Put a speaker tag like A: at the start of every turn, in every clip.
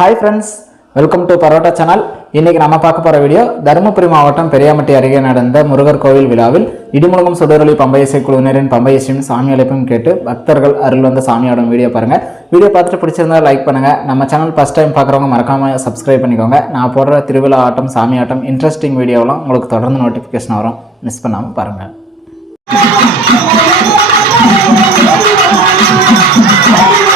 A: Hi friends welcome to parotta channel இன்றைக்கி நம்ம பார்க்க போகிற வீடியோ தருமபுரி மாவட்டம் பெரியாமட்டி அருகே நடந்த முருகர் கோவில் விழாவில் இடிமுழகம் சுடரொலி பம்பை இசை குழுவினரின் பம்பை இசையும் சாமி அழைப்பும் கேட்டு பக்தர்கள் அருள் வந்த சாமியோட வீடியோ பாருங்கள் வீடியோ பார்த்துட்டு பிடிச்சிருந்தா லைக் பண்ணுங்கள் நம்ம சேனல் ஃபஸ்ட் டைம் பார்க்குறவங்க மறக்காம சப்ஸ்கிரைப் பண்ணிக்கோங்க. நான் போடுற திருவிழா ஆட்டம் சாமி ஆட்டம் இன்ட்ரெஸ்டிங் வீடியோலாம் உங்களுக்கு தொடர்ந்து நோட்டிஃபிகேஷன் வரும். மிஸ் பண்ணாமல் பாருங்கள் Thank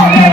A: Oh,